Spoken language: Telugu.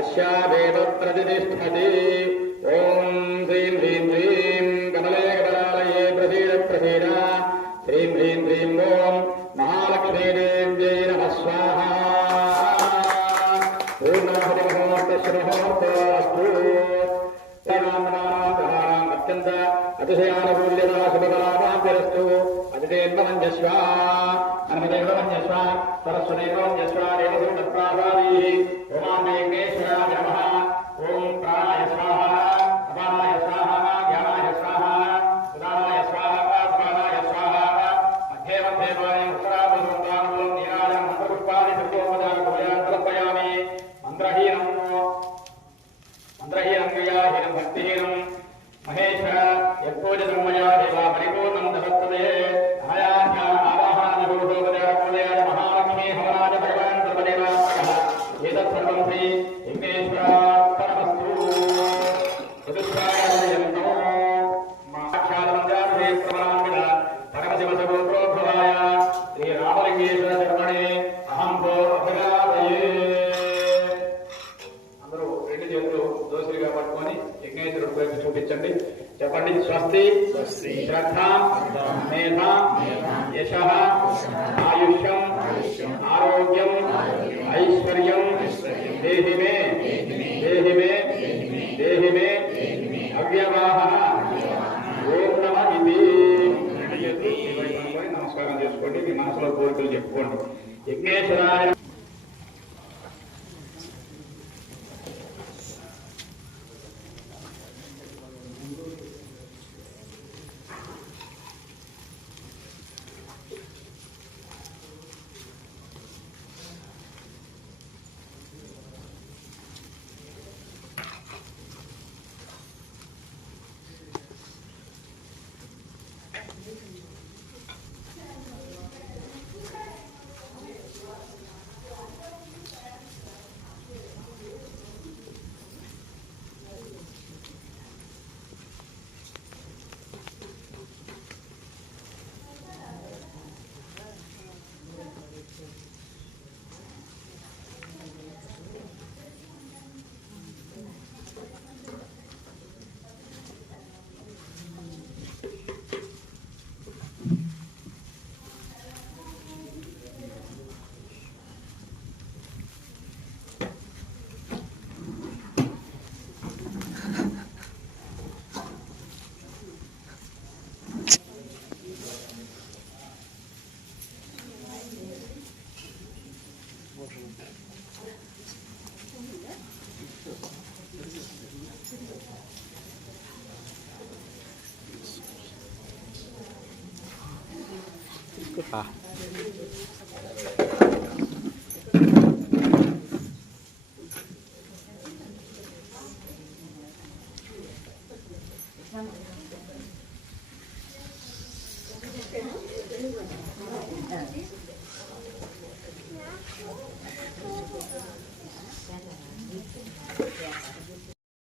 Asya देव प्रतिष्ठति ओम ह्रीं ह्रीं ह्रीं कमले कमलालये प्रसीद प्रसीद ह्रीं ह्रीं ह्रीं ओम महालक्ष्मी देव्यै नमः स्वाहा पूर्णाहुतिमुहूर्तश्रुमुहूर्तोऽस्तु अत्यंत अतिशयानुकूल्यता शुभकलाभाभ्यरस्तु अतिथेन्मन्यस्व हनुमदेवमन्यस्व सरस्वतीमन्यस्व देवसूत्रप्रासादीः ओमाम्बेश्वराय नमः ओम प्राणाय स्वाहा अपानाय स्वाहा ज्ञानाय स्वाहा उदानाय स्वाहा स्वाहाय स्वाहा मध्ये मध्ये वारे उत्तराभूतां नीराजं मन्त्रपुष्पाणि सर्वोपदानं समर्पयामि मन्त्रहीनं क्रियाहीनं भक्तिहीनं महेश यत्पूजितमया देवा परिपूर्णं दशत्वते आयाज्ञान आवाहनादिपुरुषोपदेशकुलयाय महालक्ष्मी हवनाय भगवान् सर्वदेवात्मकः एतत् सर्वं श्री विघ्नेश्वरार्पणमस्तु चतुष्पादयन्तो माक्षादमञ्जाते प्रवरान्वित परमशिवसगोत्रोद्भवाय श्रीरामलिङ्गेश्वर शर्मणे अहं भो अभिवादये అందరూ రెండు చేతులు దోసిగా పట్టుకొని యజ్ఞేశ్వరుడి వైపు చూపించండి చెప్పండి స్వస్తి శ్రద్ధ మేధ యశః ఆయుష్యం ఆరోగ్యం ఐశ్వర్యం దేహి మే అవ్యవాహన ఓం నమః ఇది నమస్కారం చేసుకోండి మీ మనసులో కోరికలు చెప్పుకోండి యజ్ఞేశ్వరాయ Ah.